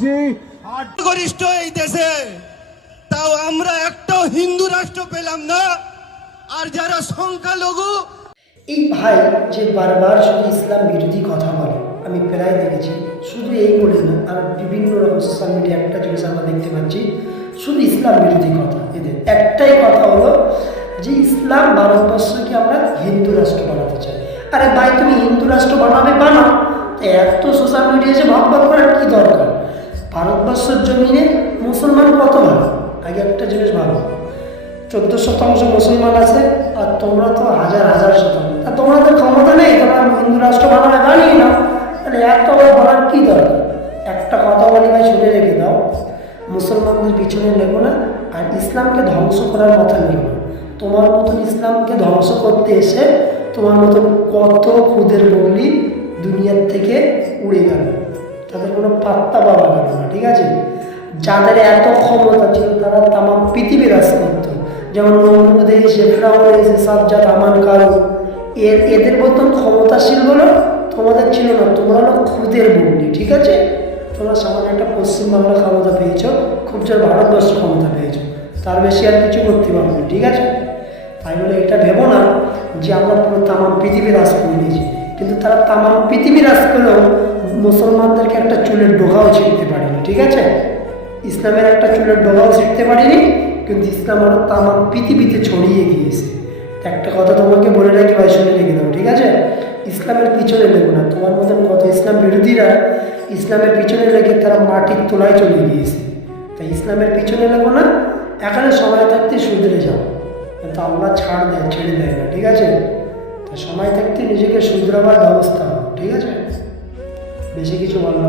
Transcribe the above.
জি গরিষ্ঠ এই দেশে, তাও আমরা একটাও হিন্দু রাষ্ট্র পেলাম না। আর যারা সংখ্যালঘু, এই ভাই যে বারবার শুধু ইসলাম বিরোধী কথা বলে, আমি প্রায় দেখেছি। শুধু এই বলে না, আর বিভিন্ন রকম সোশ্যাল মিডিয়া একটা জিনিস আমরা দেখতে পাচ্ছি, শুধু ইসলাম বিরোধী কথা। এদের একটাই কথা হলো যে ইসলাম ভারতবর্ষকে আমরা হিন্দু রাষ্ট্র বানাতে চাই। আরে ভাই, তুমি হিন্দু রাষ্ট্র বানাবে বানাও, এত সোশ্যাল মিডিয়া যে ভাগ করার কী দরকার? ভারতবর্ষের জমিনে মুসলমান কত ভালো? আগে একটা জিনিস ভালো, 14% মুসলমান আছে, আর তোমরা তো হাজার হাজার শতাংশ। তা তোমাদের ক্ষমতা নেই, তোমরা হিন্দু রাষ্ট্র বানাবে বানিয়ে নাও, তাহলে এত বলার কী দরকার? একটা কথা বলি ভাই, শুনে রেখে দাও, মুসলমানদের পিছনে নেবো না, আর ইসলামকে ধ্বংস করার কথা নেব না। তোমার মতন ইসলামকে ধ্বংস করতে এসে তোমার মতন কত খুদের বগলি দুনিয়ার থেকে উড়ে গেল, তাদের কোনো পাত্তা পাওয়া গেল না। ঠিক আছে, যাদের এত ক্ষমতা ছিল তারা তামাম পৃথিবী রাজ করত, যেমন নমরুদে এসে, ফেরাউনে এসে, সাজ্জাদ, আমান, কারুন, এদের মতন ক্ষমতাশীল বলো তোমাদের ছিল না। তোমরা হলো খুদের বগলি। ঠিক আছে, তোমরা সামান্য একটা পশ্চিমবাংলা ক্ষমতা পেয়েছ, খুব জোর ভারতবর্ষ ক্ষমতা পেয়েছো, তার বেশি আর কিছু করতে পারবে না। ঠিক আছে, তাই বলে এটা ভেবো না যে আমরা পুরো তামাম পৃথিবী রাজ করে নিয়েছি। কিন্তু তারা তামাম পৃথিবী রাজ করেও মুসলমানদেরকে একটা চুলের ডোকাও ছিঁড়তে পারেনি। ঠিক আছে, ইসলামের একটা চুলের ডোকাও ছিঁড়তে পারেনি, কিন্তু ইসলাম আরও তামাম পৃথিবীতে ছড়িয়ে গিয়েছে। একটা কথা তোমাকে বলে রাখি ভাই, শুনে রেখে দাও। ঠিক আছে, ইসলামের পিছনে লেগো না। তোমার মতন কত ইসলাম বিরোধীরা ইসলামের পিছনে লেগে তারা মাটির তোলায় চলে গিয়েছে। তাই ইসলামের পিছনে লেগো না, এখানে সময় থাকতে শুধরে যাও, কিন্তু আল্লাহ ছেড়ে দেয় না। ঠিক আছে, তা সময় থাকতে নিজেকে শুধরাবার ব্যবস্থা নাও। ঠিক আছে, বেশি কিছু বললাম।